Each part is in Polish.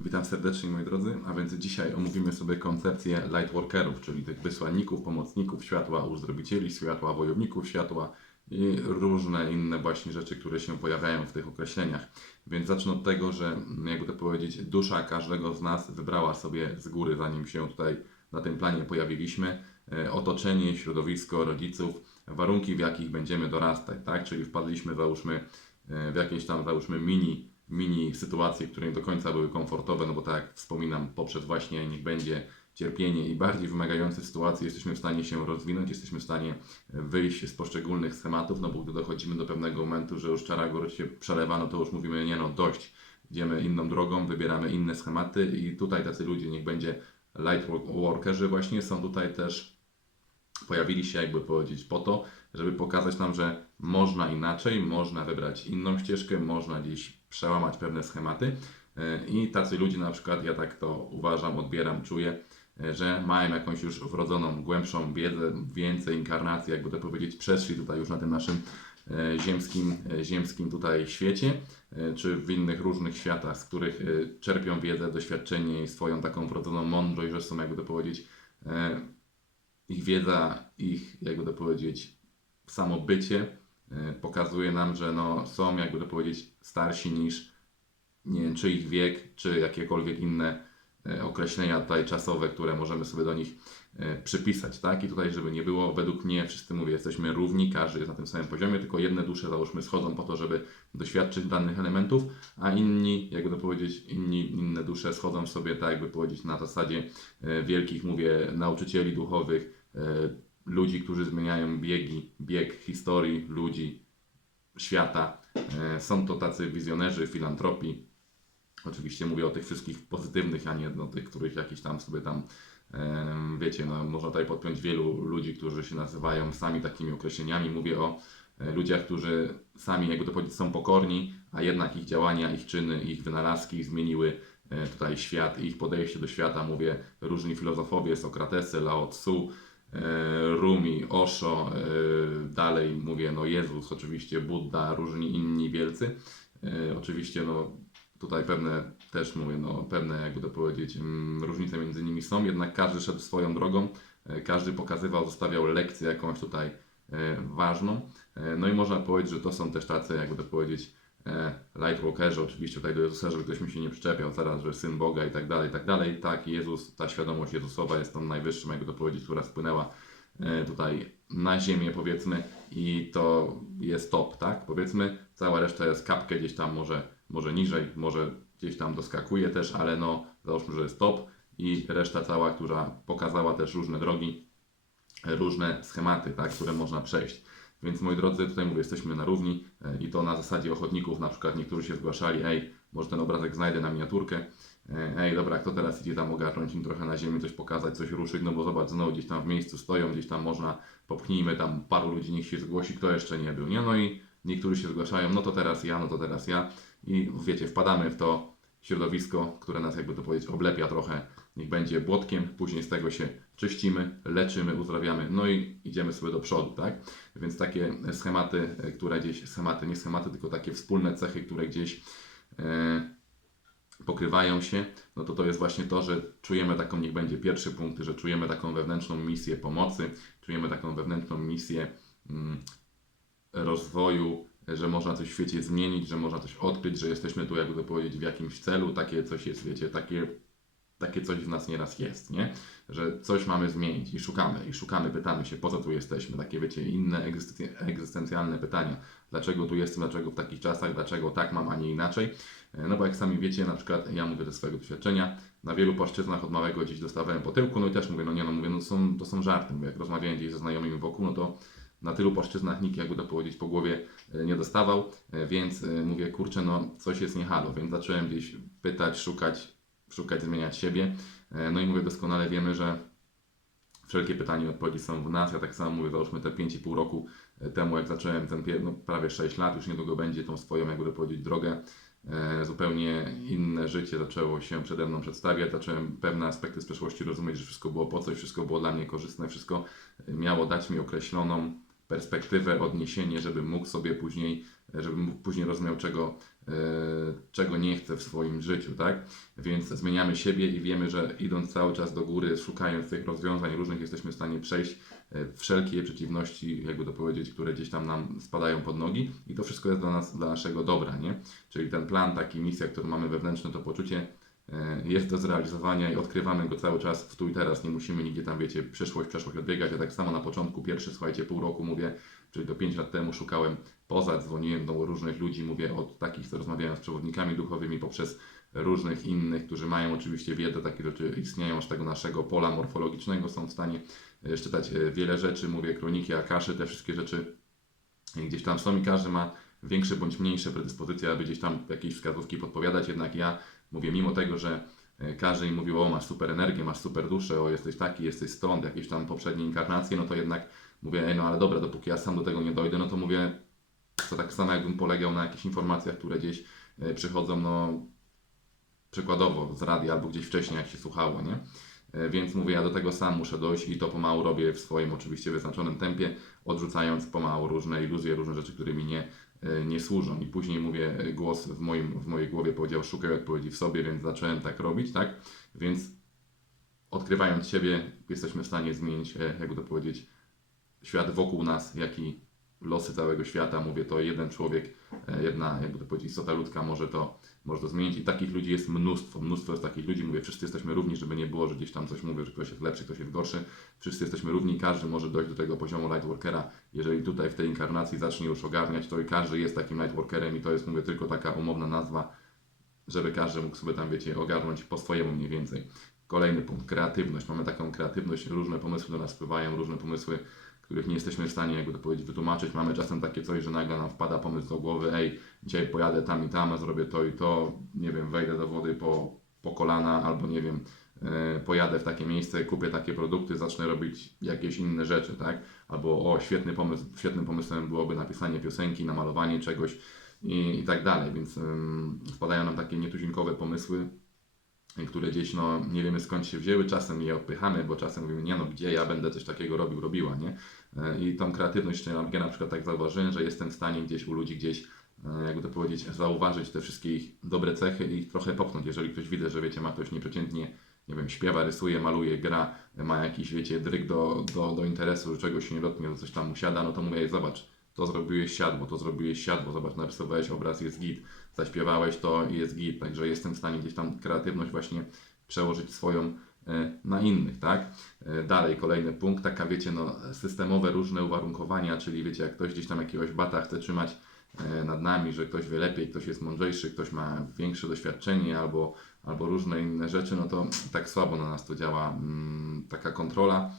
Witam serdecznie moi drodzy, a więc dzisiaj omówimy sobie koncepcję lightworkerów, czyli tych wysłanników, pomocników światła, uzdrowicieli światła, wojowników światła i różne inne właśnie rzeczy, które się pojawiają w tych określeniach. Więc zacznę od tego, że jakby to powiedzieć, dusza każdego z nas wybrała sobie z góry, zanim się tutaj na tym planie pojawiliśmy, e, otoczenie, środowisko, rodziców, warunki w jakich będziemy dorastać, tak? Czyli wpadliśmy załóżmy e, w jakieś tam załóżmy mini mini sytuacje, które nie do końca były komfortowe, no bo tak jak wspominam, poprzez właśnie niech będzie cierpienie i bardziej wymagające sytuacje jesteśmy w stanie się rozwinąć, jesteśmy w stanie wyjść z poszczególnych schematów, no bo gdy dochodzimy do pewnego momentu, że już czara góry się przelewa, no to już mówimy, nie no, dość, idziemy inną drogą, wybieramy inne schematy i tutaj tacy ludzie, niech będzie light workerzy właśnie, są tutaj też pojawili się, jakby powiedzieć, po to, żeby pokazać nam, że można inaczej, można wybrać inną ścieżkę, można gdzieś przełamać pewne schematy. E, I tacy ludzie, na przykład, ja tak to uważam, odbieram, czuję, e, że mają jakąś już wrodzoną, głębszą wiedzę, więcej inkarnacji, jakby to powiedzieć, przeszli tutaj już na tym naszym e, ziemskim, ziemskim tutaj świecie, czy w innych różnych światach, z których czerpią wiedzę, doświadczenie i swoją taką wrodzoną mądrość, że są, jakby to powiedzieć, ich wiedza, ich, jakby to powiedzieć, samo bycie pokazuje nam, że no, są, jakby to powiedzieć, starsi niż nie wiem, czy ich wiek, czy jakiekolwiek inne e, określenia tutaj czasowe, które możemy sobie do nich e, przypisać, tak? I tutaj, żeby nie było, według mnie wszyscy mówię, jesteśmy równi, każdy jest na tym samym poziomie, tylko jedne dusze, załóżmy, schodzą po to, żeby doświadczyć danych elementów, a inni, jakby to powiedzieć, inni, inne dusze schodzą sobie, tak jakby powiedzieć, na zasadzie wielkich, mówię, nauczycieli duchowych, ludzi, którzy zmieniają biegi, bieg historii ludzi, świata. E, są to tacy wizjonerzy filantropii. Oczywiście mówię o tych wszystkich pozytywnych, a nie o tych, których jakiś tam sobie tam, e, wiecie, no, można tutaj podpiąć wielu ludzi, którzy się nazywają sami takimi określeniami. Mówię o e, ludziach, którzy sami, jakby to powiedzieć, są pokorni, a jednak ich działania, ich czyny, ich wynalazki zmieniły tutaj świat, ich podejście do świata. Mówię różni filozofowie, Sokratesy, Lao Tzu, E, Rumi, Osho, e, dalej mówię, no Jezus, oczywiście Buddha, różni inni wielcy. E, oczywiście, no tutaj pewne też mówię, no pewne, jakby to powiedzieć, mm, różnice między nimi są, jednak każdy szedł swoją drogą, każdy pokazywał, zostawiał lekcję jakąś tutaj ważną. No i można powiedzieć, że to są też tacy, jakby to powiedzieć, E, Lightwalkerzy, oczywiście tutaj do Jezusa, żeby ktoś mi się nie przyczepiał zaraz, że Syn Boga i tak dalej, i tak dalej. Tak, Jezus, ta świadomość Jezusowa jest tą najwyższą, jakby to powiedzieć, która spłynęła e, tutaj na ziemię, powiedzmy, i to jest top, tak? Powiedzmy, cała reszta jest kapkę gdzieś tam może, może niżej, może gdzieś tam doskakuje też, ale no, załóżmy, że jest top i reszta cała, która pokazała też różne drogi, różne schematy, tak, które można przejść. Więc moi drodzy, tutaj mówię, jesteśmy na równi e, i to na zasadzie ochotników, na przykład niektórzy się zgłaszali, ej, może ten obrazek znajdę na miniaturkę, e, ej, dobra, kto teraz idzie tam ogarnąć im trochę na ziemi, coś pokazać, coś ruszyć, no bo zobacz, znowu gdzieś tam w miejscu stoją, gdzieś tam można, popchnijmy tam paru ludzi, niech się zgłosi, kto jeszcze nie był, nie? No i niektórzy się zgłaszają, no to teraz ja, no to teraz ja. I wiecie, wpadamy w to środowisko, które nas jakby to powiedzieć oblepia trochę, niech będzie błotkiem, później z tego się czyścimy, leczymy, uzdrawiamy, no i idziemy sobie do przodu, tak? Więc takie schematy, e, które gdzieś, schematy, nie schematy, tylko takie wspólne cechy, które gdzieś e, pokrywają się, no to to jest właśnie to, że czujemy taką, niech będzie pierwszy punkt, że czujemy taką wewnętrzną misję pomocy, czujemy taką wewnętrzną misję mm, rozwoju, że można coś w świecie zmienić, że można coś odkryć, że jesteśmy tu, jakby to powiedzieć, w jakimś celu, takie coś jest, wiecie, takie takie coś w nas nieraz jest, nie? Że coś mamy zmienić i szukamy, i szukamy, pytamy się, po co tu jesteśmy, takie wiecie, inne egzystencjalne pytania. Dlaczego tu jestem, dlaczego w takich czasach, dlaczego tak mam, a nie inaczej? E, no bo jak sami wiecie, na przykład ja mówię ze swojego doświadczenia, na wielu płaszczyznach od małego gdzieś dostawałem po tyłku, no i też mówię, no nie no, mówię, no są, to są żarty, mówię, jak rozmawiałem gdzieś ze znajomymi wokół, no to na tylu płaszczyznach nikt, jakby to powiedzieć, po głowie e, nie dostawał, e, więc mówię, kurczę, no coś jest nie halo, więc zacząłem gdzieś pytać, szukać, szukać, zmieniać siebie. E, no i mówię, doskonale wiemy, że wszelkie pytania i odpowiedzi są w nas. Ja tak samo mówię, załóżmy te 5,5 roku e, temu, jak zacząłem ten no, prawie 6 lat, już niedługo będzie tą swoją, jakby powiedzieć, drogę. E, zupełnie inne życie zaczęło się przede mną przedstawiać. Zacząłem pewne aspekty z przeszłości rozumieć, że wszystko było po coś, wszystko było dla mnie korzystne, wszystko miało dać mi określoną perspektywę, odniesienie, żeby mógł sobie później żebym później rozumiał, czego, czego nie chcę w swoim życiu, tak? Więc zmieniamy siebie i wiemy, że idąc cały czas do góry, szukając tych rozwiązań różnych, jesteśmy w stanie przejść e, wszelkie przeciwności, jakby to powiedzieć, które gdzieś tam nam spadają pod nogi i to wszystko jest dla nas, dla naszego dobra, nie? Czyli ten plan, taki misja, którą mamy wewnętrzne, to poczucie e, jest do zrealizowania i odkrywamy go cały czas w tu i teraz, nie musimy nigdzie tam, wiecie, przyszłość, przeszłość odbiegać, ja tak samo na początku, pierwszy, słuchajcie, pół roku mówię, czyli do 5 lat temu szukałem poza, dzwoniłem do różnych ludzi, mówię od takich, co rozmawiałem z przewodnikami duchowymi, poprzez różnych innych, którzy mają oczywiście wiedzę, takie rzeczy istnieją z tego naszego pola morfologicznego, są w stanie e, czytać e, wiele rzeczy, mówię kroniki, akaszy, te wszystkie rzeczy gdzieś tam są i każdy ma większe bądź mniejsze predyspozycje, aby gdzieś tam jakieś wskazówki podpowiadać, jednak ja mówię, mimo tego, że e, każdy im mówił, o masz super energię, masz super duszę, o jesteś taki, jesteś stąd, jakieś tam poprzednie inkarnacje, no to jednak mówię, ej no ale dobra, dopóki ja sam do tego nie dojdę, no to mówię, to tak samo jakbym polegał na jakichś informacjach, które gdzieś e, przychodzą, no przykładowo z radia albo gdzieś wcześniej, jak się słuchało, nie? E, Więc mówię, ja do tego sam muszę dojść i to pomału robię w swoim oczywiście wyznaczonym tempie, odrzucając pomału różne iluzje, różne rzeczy, które mi nie, e, nie służą. I później mówię, głos w, moim, w mojej głowie powiedział, szukaj odpowiedzi w sobie, więc zacząłem tak robić, tak? Więc odkrywając siebie, jesteśmy w stanie zmienić, jakby to powiedzieć, świat wokół nas, jak i losy całego świata. Mówię, to jeden człowiek, e, jedna, jakby to powiedzieć, istota ludzka może to, może to zmienić. I takich ludzi jest mnóstwo. Mnóstwo jest takich ludzi. Mówię, wszyscy jesteśmy równi, żeby nie było, że gdzieś tam coś mówię, że ktoś jest lepszy, ktoś jest gorszy. Wszyscy jesteśmy równi. Każdy może dojść do tego poziomu lightworkera. Jeżeli tutaj w tej inkarnacji zacznie już ogarniać, to i każdy jest takim lightworkerem i to jest, mówię, tylko taka umowna nazwa, żeby każdy mógł sobie tam, wiecie, ogarnąć po swojemu mniej więcej. Kolejny punkt, kreatywność. Mamy taką kreatywność, różne pomysły do nas wpływają, różne pomysły, których nie jesteśmy w stanie, jakby to powiedzieć, wytłumaczyć. Mamy czasem takie coś, że nagle nam wpada pomysł do głowy, ej, dzisiaj pojadę tam i tam, zrobię to i to, nie wiem, wejdę do wody po, po kolana, albo nie wiem, e, pojadę w takie miejsce, kupię takie produkty, zacznę robić jakieś inne rzeczy, tak? Albo o, świetny pomysł, świetnym pomysłem byłoby napisanie piosenki, namalowanie czegoś i, i tak dalej, więc wpadają nam takie nietuzinkowe pomysły, które gdzieś no, nie wiemy skąd się wzięły, czasem je odpychamy, bo czasem mówimy, nie no, gdzie ja będę coś takiego robił, robiła, nie? E, I tą kreatywność, ja na przykład tak zauważyłem, że jestem w stanie gdzieś u ludzi gdzieś, e, jakby to powiedzieć, zauważyć te wszystkie ich dobre cechy i ich trochę popchnąć. Jeżeli ktoś widzę, że wiecie, ma ktoś nieprzeciętnie, nie wiem, śpiewa, rysuje, maluje, gra, ma jakiś, wiecie, dryg do, do, do interesu, że czegoś się nie dotknie, coś tam mu siada, no to mówię, zobacz, to zrobiłeś siadło, to zrobiłeś siadło, zobacz, narysowałeś obraz, jest git, zaśpiewałeś to i jest git, także jestem w stanie gdzieś tam kreatywność właśnie przełożyć swoją e, na innych, tak? E, Dalej, kolejny punkt, taka wiecie, no, systemowe różne uwarunkowania, czyli wiecie, jak ktoś gdzieś tam jakiegoś bata chce trzymać e, nad nami, że ktoś wie lepiej, ktoś jest mądrzejszy, ktoś ma większe doświadczenie albo, albo różne inne rzeczy, no to tak słabo na nas to działa mm, taka kontrola.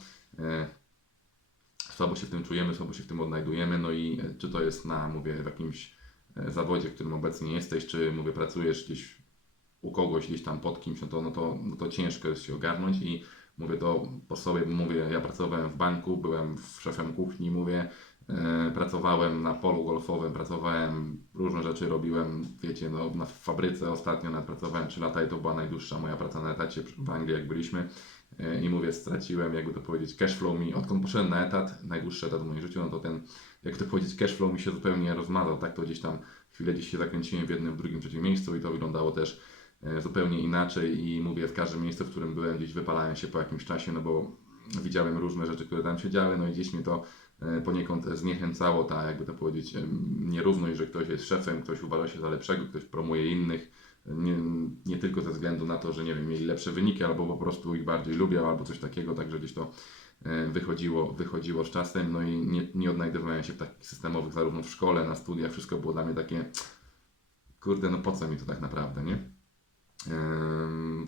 Słabo się w tym czujemy, słabo się w tym odnajdujemy, no i e, czy to jest na, mówię, w jakimś e, zawodzie, w którym obecnie jesteś, czy mówię, pracujesz gdzieś u kogoś, gdzieś tam pod kimś, no to, no to, no to ciężko jest się ogarnąć i mówię to po sobie, bo mówię, ja pracowałem w banku, byłem szefem kuchni, mówię, e, pracowałem na polu golfowym, pracowałem, różne rzeczy robiłem, wiecie, no na fabryce ostatnio pracowałem 3 lata i to była najdłuższa moja praca na etacie w Anglii, jak byliśmy. E, I mówię, straciłem, jakby to powiedzieć, cashflow mi, odkąd poszedłem na etat, najdłuższy etat w moim życiu, no to ten, jak to powiedzieć, cashflow mi się zupełnie rozmazał, tak to gdzieś tam chwilę gdzieś się zakręciłem w jednym, w drugim, trzecim miejscu i to wyglądało też e, zupełnie inaczej. I mówię, w każdym miejscu, w którym byłem, gdzieś wypalałem się po jakimś czasie, no bo widziałem różne rzeczy, które tam się działy, no i gdzieś mnie to e, poniekąd zniechęcało, ta, jakby to powiedzieć, nierówność, że ktoś jest szefem, ktoś uważa się za lepszego, ktoś promuje innych, nie, nie tylko ze względu na to, że nie wiem, mieli lepsze wyniki, albo po prostu ich bardziej lubią, albo coś takiego, także gdzieś to e, wychodziło, wychodziło z czasem, no i nie, nie odnajdywałem się w takich systemowych, zarówno w szkole, na studiach, wszystko było dla mnie takie, kurde, no po co mi to tak naprawdę, nie?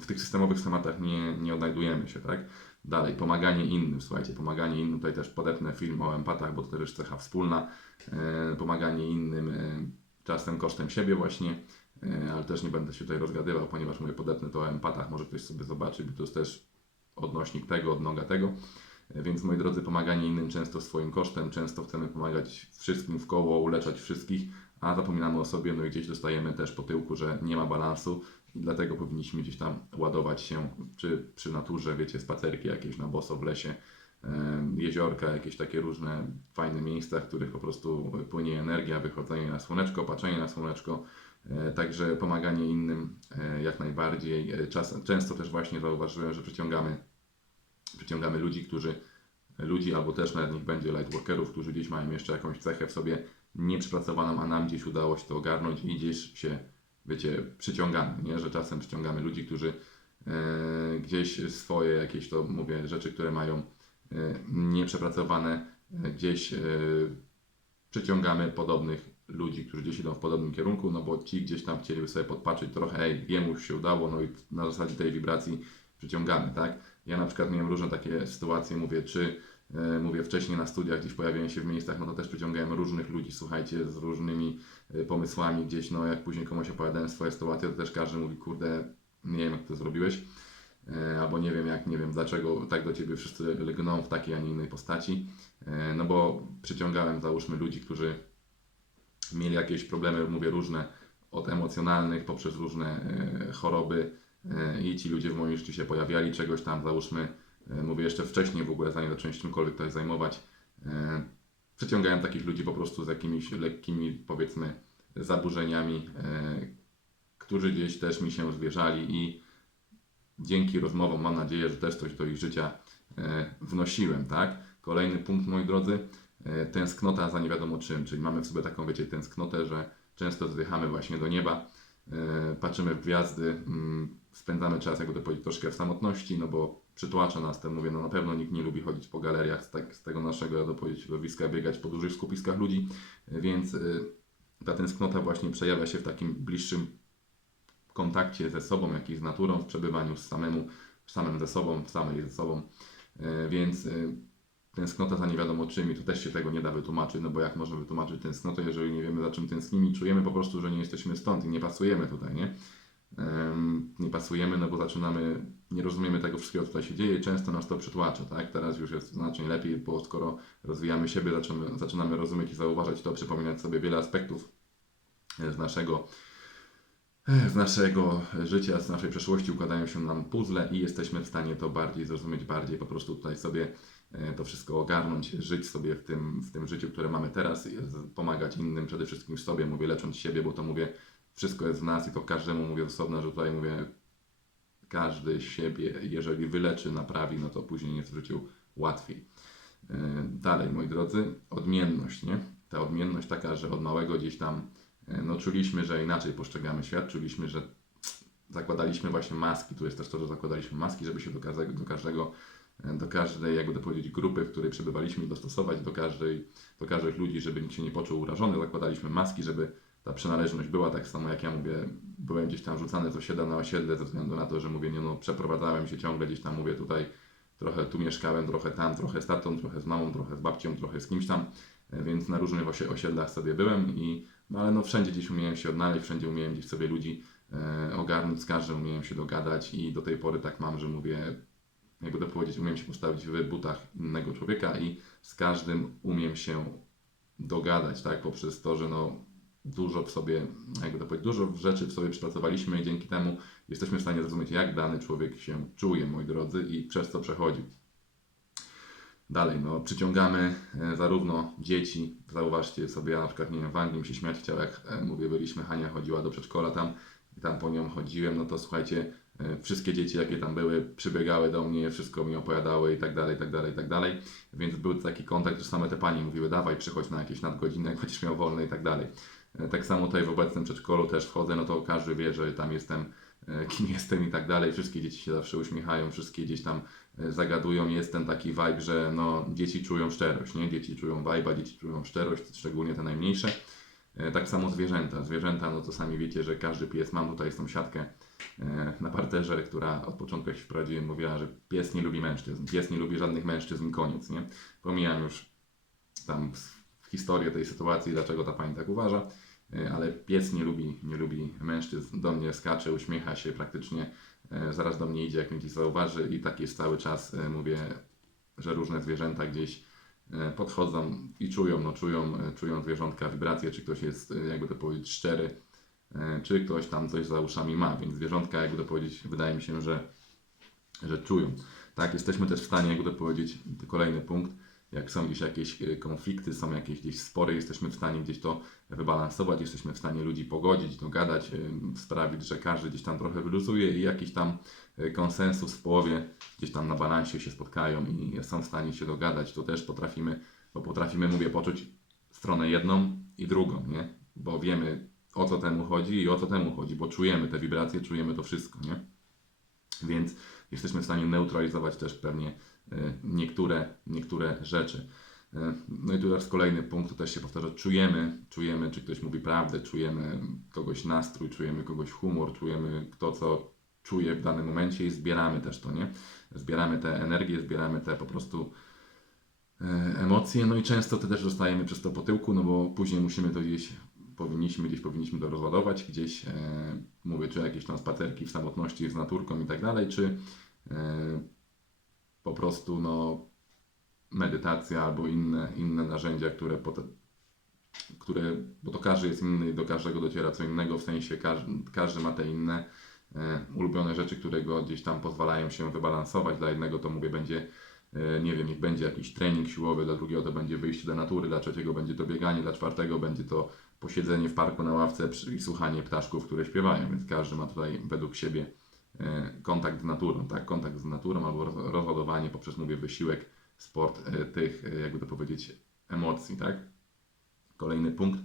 W tych systemowych schematach nie, nie odnajdujemy się, tak? Dalej, pomaganie innym, słuchajcie, pomaganie innym, tutaj też podepnę film o empatach, bo to też cecha wspólna, E, pomaganie innym, e, czasem kosztem siebie właśnie, ale też nie będę się tutaj rozgadywał, ponieważ mówię, podepnę to o empatach, może ktoś sobie zobaczy, bo to jest też odnośnik tego, odnoga tego. E, Więc moi drodzy, pomaganie innym często swoim kosztem, często chcemy pomagać wszystkim w koło, uleczać wszystkich, a zapominamy o sobie, no i gdzieś dostajemy też po tyłku, że nie ma balansu i dlatego powinniśmy gdzieś tam ładować się, czy przy naturze, wiecie, spacerki jakieś na boso w lesie, e, jeziorka, jakieś takie różne fajne miejsca, w których po prostu płynie energia, wychodzenie na słoneczko, patrzenie na słoneczko, e, także pomaganie innym e, jak najbardziej. E, Czas, często też właśnie zauważyłem, że przyciągamy, przyciągamy ludzi, którzy ludzi, albo też nawet niech będzie lightworkerów, którzy gdzieś mają jeszcze jakąś cechę w sobie nieprzepracowaną, a nam gdzieś udało się to ogarnąć i gdzieś się, wiecie, przyciągamy, nie? Że czasem przyciągamy ludzi, którzy e, gdzieś swoje jakieś, to mówię, rzeczy, które mają e, nieprzepracowane, e, gdzieś e, przyciągamy podobnych ludzi, którzy gdzieś idą w podobnym kierunku, no bo ci gdzieś tam chcieliby sobie podpatrzeć trochę, ej, jemu się udało, no i na zasadzie tej wibracji przyciągamy, tak? Ja na przykład miałem różne takie sytuacje, mówię, czy e, mówię wcześniej na studiach, gdzieś pojawiałem się w miejscach, no to też przyciągałem różnych ludzi, słuchajcie, z różnymi e, pomysłami gdzieś, no jak później komuś opowiadałem swoje sytuacje, to też każdy mówi, kurde, nie wiem jak to zrobiłeś, e, albo nie wiem jak, nie wiem dlaczego tak do Ciebie wszyscy lgną w takiej, a nie innej postaci, no bo przyciągałem, załóżmy, ludzi, którzy mieli jakieś problemy, mówię różne, od emocjonalnych poprzez różne e, choroby e, i ci ludzie w moim życiu się pojawiali, czegoś tam załóżmy, e, mówię jeszcze wcześniej w ogóle, zanim zacząłem się czymkolwiek tutaj zajmować, przyciągałem takich ludzi po prostu z jakimiś lekkimi, powiedzmy, zaburzeniami, którzy gdzieś też mi się zwierzali i dzięki rozmowom mam nadzieję, że też coś do ich życia wnosiłem, tak? Kolejny punkt, moi drodzy, tęsknota za nie wiadomo czym, czyli mamy w sobie taką, wiecie, tęsknotę, że często zdychamy właśnie do nieba, e, patrzymy w gwiazdy, mm, spędzamy czas, jakby to powiedzieć, troszkę w samotności, no bo przytłacza nas to, mówię, no na pewno nikt nie lubi chodzić po galeriach z, tak, z tego naszego, jakby to powiedzieć, środowiska, biegać po dużych skupiskach ludzi, e, więc e, ta tęsknota właśnie przejawia się w takim bliższym kontakcie ze sobą, jak i z naturą, w przebywaniu z samemu, samym ze sobą, w samej ze sobą, E, więc e, tęsknota za nie wiadomo czym i to też się tego nie da wytłumaczyć, no bo jak można wytłumaczyć tęsknotę, jeżeli nie wiemy za czym tęsknimy, czujemy po prostu, że nie jesteśmy stąd i nie pasujemy tutaj, nie? Nie pasujemy, no bo zaczynamy, nie rozumiemy tego wszystkiego, co tutaj się dzieje często nas to przytłacza, tak? Teraz już jest znacznie lepiej, bo skoro rozwijamy siebie, zaczynamy, zaczynamy rozumieć i zauważać to, przypominać sobie wiele aspektów e, z naszego z naszego życia, z naszej przeszłości układają się nam puzzle i jesteśmy w stanie to bardziej zrozumieć, bardziej po prostu tutaj sobie e, to wszystko ogarnąć, żyć sobie w tym, w tym życiu, które mamy teraz, pomagać innym, przede wszystkim sobie, mówię, lecząc siebie, bo to mówię, wszystko jest w nas i to każdemu mówię osobno, że tutaj mówię, każdy siebie, jeżeli wyleczy, naprawi, no to później jest w życiu łatwiej. E, Dalej, moi drodzy, odmienność, nie? Ta odmienność taka, że od małego gdzieś tam e, no, czuliśmy, że inaczej postrzegamy świat, czuliśmy, że zakładaliśmy właśnie maski. Tu jest też to, że zakładaliśmy maski, żeby się do każdego, do każdego e, do każdej, jakby to powiedzieć, grupy, w której przebywaliśmy, dostosować do każdej, do każdych ludzi, żeby nikt się nie poczuł urażony. Zakładaliśmy maski, żeby ta przynależność była tak samo jak ja mówię, byłem gdzieś tam rzucany z osiedla na osiedle ze względu na to, że mówię, nie no, przeprowadzałem się ciągle gdzieś tam, mówię tutaj, trochę tu mieszkałem, trochę tam, trochę z tatą, trochę z mamą, trochę z babcią, trochę z kimś tam, e, więc na różnych osie- osiedlach sobie byłem i, no ale no wszędzie gdzieś umiałem się odnaleźć, wszędzie umiałem gdzieś sobie ludzi ogarnąć, z każdym umiałem się dogadać i do tej pory tak mam, że mówię, jakby to powiedzieć, umiem się postawić w butach innego człowieka i z każdym umiem się dogadać, tak, poprzez to, że no dużo w sobie, jakby to powiedzieć, dużo rzeczy w sobie przepracowaliśmy i dzięki temu jesteśmy w stanie zrozumieć, jak dany człowiek się czuje, moi drodzy, i przez co przechodzi. Dalej, no, przyciągamy e, zarówno dzieci, zauważcie sobie, ja na przykład, nie wiem, w Anglii mi się śmiać chciał, jak e, mówię, byliśmy, Hania chodziła do przedszkola tam tam po nią chodziłem, no to słuchajcie, e, wszystkie dzieci, jakie tam były, przybiegały do mnie, wszystko mi opowiadały i tak dalej, i tak dalej, i tak dalej, więc był taki kontakt, że same te panie mówiły, dawaj, przychodź na jakieś nadgodziny, będziesz miał wolne i tak dalej. E, Tak samo tutaj w obecnym przedszkolu też wchodzę, no to każdy wie, że tam jestem, e, kim jestem i tak dalej. Wszystkie dzieci się zawsze uśmiechają, wszystkie gdzieś tam zagadują. Jest ten taki vibe, że no, dzieci czują szczerość, nie? Dzieci czują vibe'a, dzieci czują szczerość, szczególnie te najmniejsze. E, Tak samo zwierzęta. Zwierzęta, no to sami wiecie, że każdy pies, mam tutaj sąsiadkę e, na parterze, która od początku jak się wprowadziłem mówiła, że pies nie lubi mężczyzn, pies nie lubi żadnych mężczyzn, koniec, nie? Pomijam już tam historię tej sytuacji, dlaczego ta pani tak uważa, e, ale pies nie lubi, nie lubi mężczyzn, do mnie skacze, uśmiecha się praktycznie, zaraz do mnie idzie, jak mnie gdzieś zauważy i tak jest cały czas, mówię, że różne zwierzęta gdzieś podchodzą i czują, no czują, e, czują zwierzątka wibracje, czy ktoś jest, e, jakby to powiedzieć, szczery, e, czy ktoś tam coś za uszami ma, więc zwierzątka, jakby to powiedzieć, wydaje mi się, że że czują. Tak, jesteśmy też w stanie, jakby to powiedzieć, to kolejny punkt, jak są gdzieś jakieś e, konflikty, są jakieś gdzieś spory, jesteśmy w stanie gdzieś to wybalansować, jesteśmy w stanie ludzi pogodzić, dogadać, e, sprawić, że każdy gdzieś tam trochę wyluzuje i jakiś tam e, konsensus w połowie gdzieś tam na balansie się spotkają i są w stanie się dogadać. To też potrafimy, bo potrafimy, mówię, poczuć stronę jedną i drugą, nie? Bo wiemy o co temu chodzi i o co temu chodzi, bo czujemy te wibracje, czujemy to wszystko, nie? Więc jesteśmy w stanie neutralizować też pewnie e, niektóre, niektóre rzeczy. E, No i tu teraz kolejny punkt, to też się powtarza, czujemy, czujemy, czy ktoś mówi prawdę, czujemy kogoś nastrój, czujemy kogoś humor, czujemy kto co czuje w danym momencie i zbieramy też to, nie? Zbieramy te energię, zbieramy te po prostu e, emocje, no i często to też dostajemy przez to po tyłku, no bo później musimy to gdzieś, powinniśmy gdzieś powinniśmy to rozładować, gdzieś, e, mówię, czy jakieś tam spacerki w samotności z naturką i tak dalej, czy e, po prostu no medytacja albo inne, inne narzędzia, które, które, bo to każdy jest inny do każdego dociera co innego, w sensie każdy, każdy ma te inne ulubione rzeczy, które go gdzieś tam pozwalają się wybalansować. Dla jednego to mówię będzie, e, nie wiem, niech będzie jakiś trening siłowy, dla drugiego to będzie wyjście do natury, dla trzeciego będzie to bieganie, dla czwartego będzie to posiedzenie w parku na ławce i słuchanie ptaszków, które śpiewają, więc każdy ma tutaj według siebie e, kontakt z naturą, tak? Kontakt z naturą albo roz- rozładowanie poprzez, mówię, wysiłek, sport e, tych, e, jakby to powiedzieć, emocji, tak? Kolejny punkt,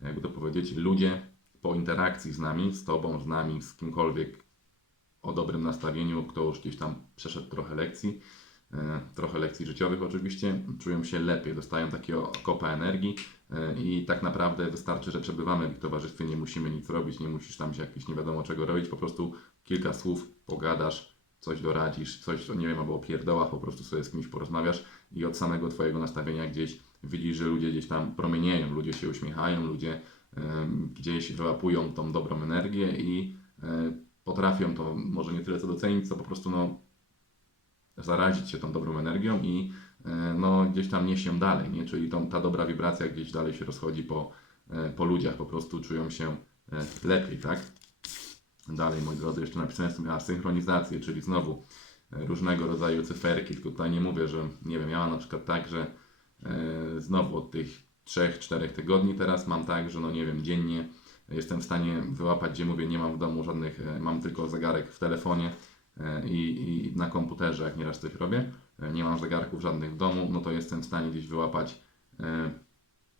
jakby to powiedzieć, ludzie po interakcji z nami, z Tobą, z nami, z kimkolwiek o dobrym nastawieniu, kto już gdzieś tam przeszedł trochę lekcji, e, trochę lekcji życiowych oczywiście, czują się lepiej, dostają takiego kopa energii e, i tak naprawdę wystarczy, że przebywamy w towarzystwie, nie musimy nic robić, nie musisz tam się jakieś nie wiadomo czego robić, po prostu kilka słów pogadasz, coś doradzisz, coś, nie wiem, albo o pierdołach, po prostu sobie z kimś porozmawiasz i od samego Twojego nastawienia gdzieś widzisz, że ludzie gdzieś tam promienieją, ludzie się uśmiechają, ludzie gdzieś wyłapują tą dobrą energię i e, potrafią to może nie tyle co docenić, co po prostu no, zarazić się tą dobrą energią i e, no, gdzieś tam ją dalej, nie? czyli tą, ta dobra wibracja gdzieś dalej się rozchodzi po, e, po ludziach, po prostu czują się lepiej, tak? Dalej, moi drodzy, jeszcze napisałem sobie a, synchronizację, czyli znowu różnego rodzaju cyferki. Tutaj nie mówię, że nie wiem, ja mam na przykład tak, że e, znowu od tych 3-4 tygodni teraz mam tak, że no nie wiem, dziennie jestem w stanie wyłapać, gdzie mówię, nie mam w domu żadnych, e, mam tylko zegarek w telefonie e, i, i na komputerze, jak nieraz coś robię. E, nie mam zegarków żadnych w domu, no to jestem w stanie gdzieś wyłapać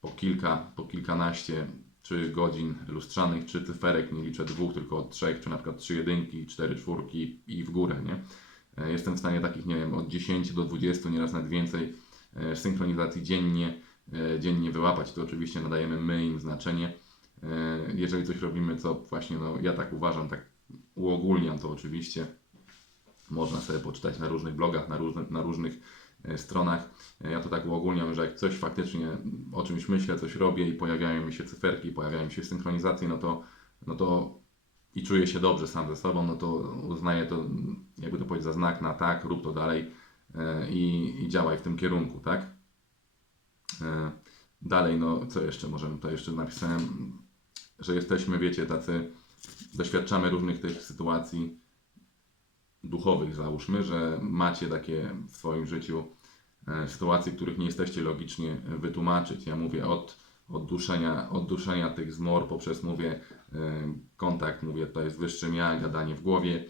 po kilka, po kilkanaście czy godzin lustrzanych, czy cyferek, nie liczę dwóch, tylko od trzech, czy na przykład trzy jedynki, cztery czwórki i w górę, nie? Jestem w stanie takich, nie wiem, od 10 do 20, nieraz nawet więcej synchronizacji dziennie, dziennie wyłapać. To oczywiście nadajemy my im znaczenie. E, Jeżeli coś robimy, co właśnie, no ja tak uważam, tak uogólniam to oczywiście, można sobie poczytać na różnych blogach, na, różne, na różnych e, stronach. E, Ja to tak uogólniam, że jak coś faktycznie o czymś myślę, coś robię i pojawiają mi się cyferki, pojawiają mi się synchronizacje, no to, no to i czuję się dobrze sam ze sobą, no to uznaję to, jakby to powiedzieć, za znak na tak, rób to dalej e, i, i działaj w tym kierunku, tak? E, Dalej, no co jeszcze możemy, to jeszcze napisałem, że jesteśmy, wiecie, tacy, doświadczamy różnych tych sytuacji, duchowych, załóżmy, że macie takie w swoim życiu e, sytuacje, których nie jesteście logicznie wytłumaczyć. Ja mówię od odduszenia, odduszenia tych zmor poprzez, mówię, e, kontakt, mówię tutaj z wyższym ja, gadanie w głowie,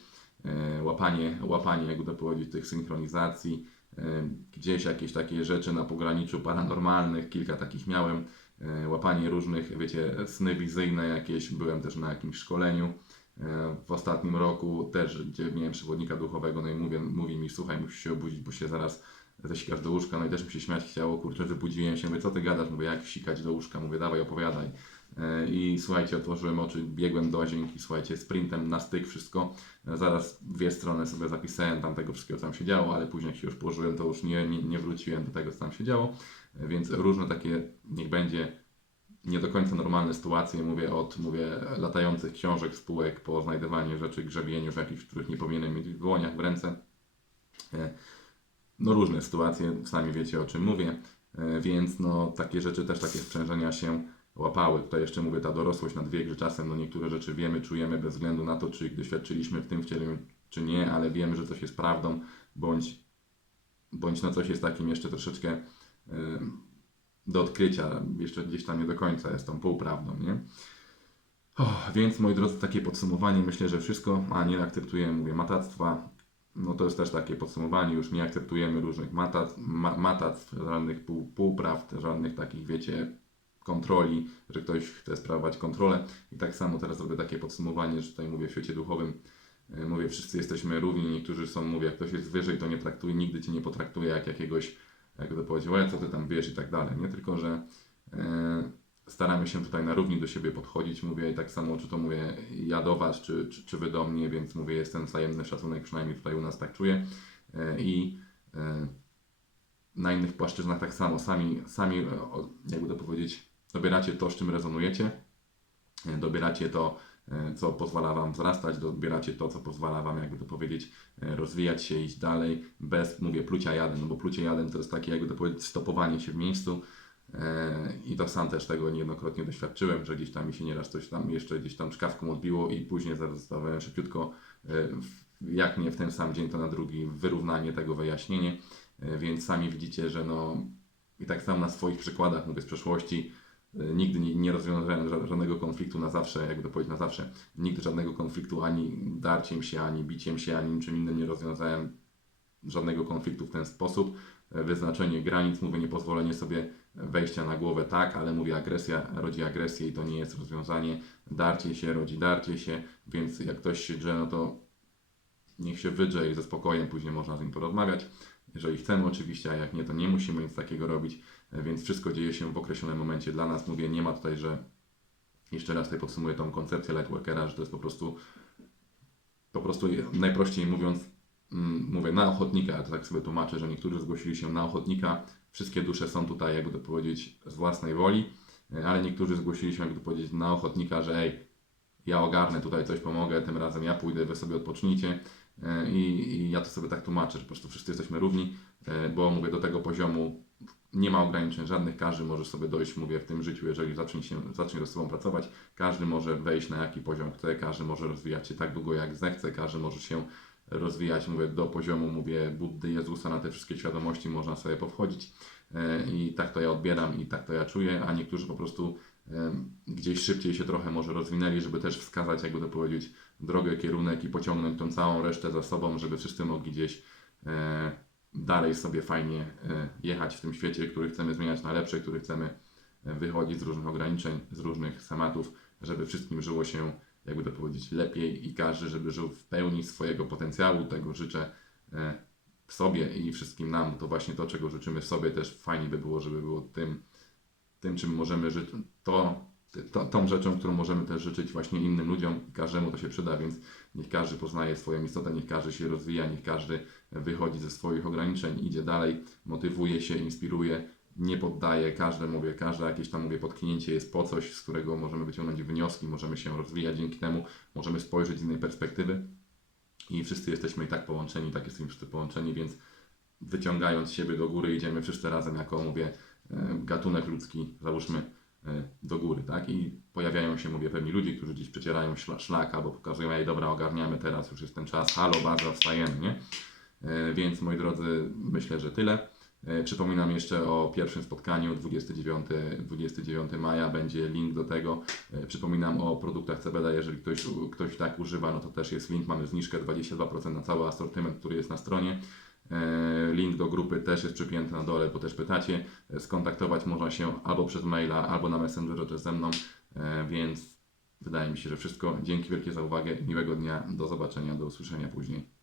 łapanie, łapanie, jakby to powiedzieć, tych synchronizacji, gdzieś jakieś takie rzeczy na pograniczu paranormalnych, kilka takich miałem, e, łapanie różnych, wiecie, sny wizyjne jakieś, byłem też na jakimś szkoleniu, E, w ostatnim roku też, gdzie miałem przewodnika duchowego, no i mówię, mówi mi, słuchaj, musisz się obudzić, bo się zaraz zasikasz do łóżka, no i też mi się śmiać chciało, kurczę, wybudziłem się, mówię, co ty gadasz, mówię, jak sikać do łóżka, mówię, dawaj, opowiadaj. E, I słuchajcie, otworzyłem oczy, biegłem do łazienki, słuchajcie, sprintem na styk wszystko, E, zaraz dwie strony sobie zapisałem tam tego wszystkiego, co tam się działo, ale później jak się już położyłem, to już nie, nie, nie wróciłem do tego, co tam się działo, E, więc różne takie, niech będzie nie do końca normalne sytuacje, mówię od mówię, latających książek, spółek, po znajdywanie rzeczy, grzebieniu jakichś, których nie powinienem mieć w dłoniach, w ręce. No różne sytuacje, sami wiecie o czym mówię, więc no takie rzeczy też, takie sprzężenia się łapały. Tutaj jeszcze mówię, ta dorosłość nad wiek, że czasem no niektóre rzeczy wiemy, czujemy bez względu na to, czy ich doświadczyliśmy w tym wcieleniu, czy nie, ale wiemy, że coś jest prawdą, bądź, bądź no coś jest takim jeszcze troszeczkę do odkrycia, jeszcze gdzieś tam nie do końca jest tą półprawdą, nie? O, więc moi drodzy, takie podsumowanie, myślę, że wszystko, a nie akceptujemy, mówię, matactwa, no to jest też takie podsumowanie, już nie akceptujemy różnych matac, ma, matactw, żadnych pół, półprawd, żadnych takich, wiecie, kontroli, że ktoś chce sprawować kontrolę. I tak samo teraz robię takie podsumowanie, że tutaj mówię w świecie duchowym, e, mówię, wszyscy jesteśmy równi, niektórzy są, mówię, jak ktoś jest wyżej, to nie traktuje, nigdy Cię nie potraktuje jak jakiegoś, jak to powiedział, "E, co Ty tam wiesz i tak dalej, nie? Tylko, że e, staramy się tutaj na równi do siebie podchodzić, mówię, i tak samo, czy to mówię ja do Was, czy, czy, czy Wy do mnie, więc mówię, jest ten wzajemny szacunek, przynajmniej tutaj u nas tak czuję. E, I e, na innych płaszczyznach tak samo, sami, sami jakby to powiedzieć, dobieracie to, z czym rezonujecie, e, dobieracie to, e, co pozwala Wam wzrastać, dobieracie to, co pozwala Wam, jakby to powiedzieć, e, rozwijać się, iść dalej, bez, mówię, plucia jadem, no bo plucie jadem to jest takie, jakby to powiedzieć, stopowanie się w miejscu, I to sam też tego niejednokrotnie doświadczyłem, że gdzieś tam mi się nieraz coś tam jeszcze gdzieś tam czkawką odbiło i później zostałem szybciutko, jak nie w ten sam dzień, to na drugi wyrównanie tego, wyjaśnienie. Więc sami widzicie, że no i tak samo na swoich przykładach, mówię z przeszłości, nigdy nie, nie rozwiązałem ża- żadnego konfliktu na zawsze, jakby to powiedzieć na zawsze, nigdy żadnego konfliktu ani darciem się, ani biciem się, ani niczym innym nie rozwiązałem żadnego konfliktu w ten sposób. Wyznaczenie granic, mówię, niepozwolenie sobie wejścia na głowę, tak, ale mówię, agresja rodzi agresję i to nie jest rozwiązanie. Darcie się rodzi darcie się, więc jak ktoś się drze, no to niech się wydrze i ze spokojem później można z nim porozmawiać. Jeżeli chcemy oczywiście, a jak nie, to nie musimy nic takiego robić, więc wszystko dzieje się w określonym momencie. Dla nas, mówię, nie ma tutaj, że jeszcze raz tutaj podsumuję tą koncepcję lightworkera, że to jest po prostu po prostu najprościej mówiąc, mm, mówię na ochotnika, ja to tak sobie tłumaczę, że niektórzy zgłosili się na ochotnika, wszystkie dusze są tutaj, jakby to powiedzieć, z własnej woli, e, ale niektórzy zgłosili się, jakby to powiedzieć, na ochotnika, że ej, ja ogarnę tutaj coś, pomogę, tym razem ja pójdę, wy sobie odpocznijcie E, i, i ja to sobie tak tłumaczę, że po prostu wszyscy jesteśmy równi, e, bo mówię, do tego poziomu nie ma ograniczeń żadnych, każdy może sobie dojść, mówię, w tym życiu, jeżeli zacznie, się, zacznie ze sobą pracować, każdy może wejść na jaki poziom chce, każdy może rozwijać się tak długo jak zechce, każdy może się rozwijać, mówię, do poziomu, mówię, Buddy, Jezusa, na te wszystkie świadomości można sobie powchodzić. E, i tak to ja odbieram i tak to ja czuję, a niektórzy po prostu em, gdzieś szybciej się trochę może rozwinęli, żeby też wskazać, jakby to powiedzieć, drogę, kierunek i pociągnąć tą całą resztę za sobą, żeby wszyscy mogli gdzieś e, dalej sobie fajnie e, jechać w tym świecie, który chcemy zmieniać na lepsze, który chcemy e, wychodzić z różnych ograniczeń, z różnych schematów, żeby wszystkim żyło się, jakby to powiedzieć, lepiej i każdy, żeby żył w pełni swojego potencjału. Tego życzę e, sobie i wszystkim nam. To właśnie to, czego życzymy sobie, też fajnie by było, żeby było tym, tym czym możemy żyć, to, to, tą rzeczą, którą możemy też życzyć właśnie innym ludziom. Każdemu to się przyda, więc niech każdy poznaje swoją istotę, niech każdy się rozwija, niech każdy wychodzi ze swoich ograniczeń, idzie dalej, motywuje się, inspiruje, nie poddaje, każde, mówię, każde jakieś tam, mówię, potknięcie jest po coś, z którego możemy wyciągnąć wnioski, możemy się rozwijać, dzięki temu możemy spojrzeć z innej perspektywy i wszyscy jesteśmy i tak połączeni, tak jesteśmy wszyscy połączeni, więc wyciągając siebie do góry idziemy wszyscy razem jako, mówię, e, gatunek ludzki, załóżmy, do góry, tak? I pojawiają się, mówię, pewni ludzie, którzy gdzieś przecierają szla- szlak albo pokazują, ej, dobra, ogarniamy teraz, już jest ten czas, halo, baza, wstajemy, nie? E, Więc, moi drodzy, myślę, że tyle. E, Przypominam jeszcze o pierwszym spotkaniu 29, 29 maja, będzie link do tego. E, Przypominam o produktach CBD, jeżeli ktoś, ktoś tak używa, no to też jest link, mamy zniżkę 22% na cały asortyment, który jest na stronie. E, Link do grupy też jest przypięty na dole, bo też pytacie. E, Skontaktować można się albo przez maila, albo na Messengerze ze mną, E, więc wydaje mi się, że wszystko. Dzięki wielkie za uwagę, miłego dnia, do zobaczenia, do usłyszenia później.